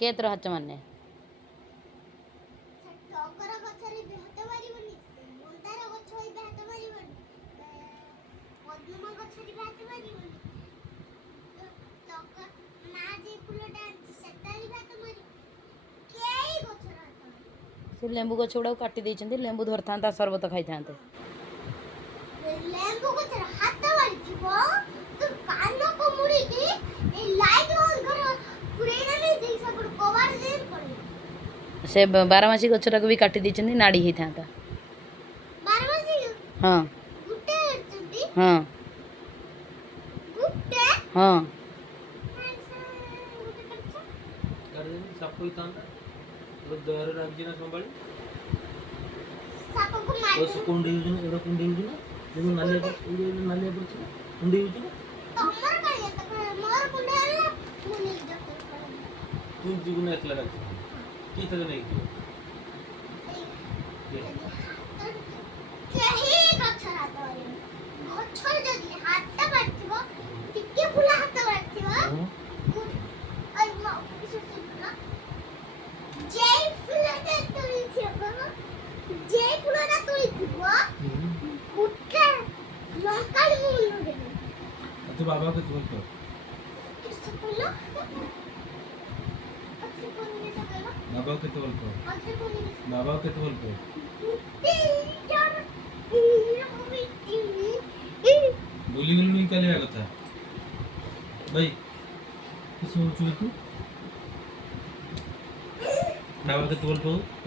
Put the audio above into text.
କେତର ହାଚ ମାନେ ଟଗର ଗଛରେ ବେହତ ମାରିବନି, ମନ୍ଦାର ଗଛରେ ବେହତ ମାରିବନି, ପଦ୍ମ ଗଛରେ ବେହତ ମାରିବନି, ମା ଯେ ଫୁଲଟା ଆଣିଛି ସେଟାରେ ବେହତ ମାରିବନି, କେହି ଗଛର ହାତ ମାରିବନି। ସେ ଲେମ୍ବୁ ଗଛ ଗୁଡ଼ାକୁ କାଟି ଦେଇଛନ୍ତି, ଲେମ୍ବୁ ଧରିଥାନ୍ତା ସରବତ ଖାଇଥାନ୍ତେ। ଲେମ୍ବୁ ଗଛର ହାତ ମାରିଥିବ ତ କାନକୁ ମୁଡ଼ିକି ଏ ଲାଇଟ୍ ଅନ୍ କର ପୁରେଇଦେଲେ ଦେଇ ସେପଟ କବାଟ ଦେଇ ପଳେଇବ। ସେ ବାରମାସୀ ଗଛଟାକୁ ବି କାଟି ଦେଇଛନ୍ତି, ନାଡ଼ି ହେଇଥାନ୍ତା। ବାରମାସୀ ହଁ ଗୁଟେ ଅଛନ୍ତି ହଁ ଗୁଟେ ହଁ ଗୁଟେ କରିଛ ସାପ ହେଇଥାନ୍ତା ଦେହରେ ରାଗିଛି ନା ସମ୍ଭାଳି ସାପକୁ ମାରି କୁଣ୍ଡେଇ ହେଉଛି ନା ଏଇଟା କୁଣ୍ଡେଇ ହେଉଛି ନା ଯେମିତି ନାଲିଆ ନାଲିଆ ପଡ଼ିଛି ନା କୁଣ୍ଡେଇ ହେଉଛି ନା ତମର କାଳିଆ ତ ମୋର କୁଣ୍ଡେ ହେଲା ମୁଁ ନେଇ ଯାଉଛି ତୁ ଯିବୁ ନା ଏକଲା ରାଗିଛି କିଏ ତତେ ନେଇକି କେହି ଗଛର ହାତ ମାରିବନି। ଗଛରେ ଯଦି ହାତ ମାରିଥିବ ଟିକେ ଫୁଲ ହାତ ମାରିଥିବ যেই ফুলটা তুলিଥିବ যেই ফুলটা তুলিଥିବ উঠে লঙ্কা মুন্ডু দেবে ତୁ ବାବା କେତେ ଭଲ ପାଉ কিছু ফুল ଅଛି କୋନି ସକାଳ ବାବା କେତେ ଭଲ ପାଉ ଅଛି କୋନି ବାବା କେତେ ଭଲ ପାଉ ଭୁଲିଗଲୁଣି କାଲି ଆ କଥା ଭାଇ କିସ ହଉଛୁ ତୁ ବାବା କେତେ ଭଲ ପାଉ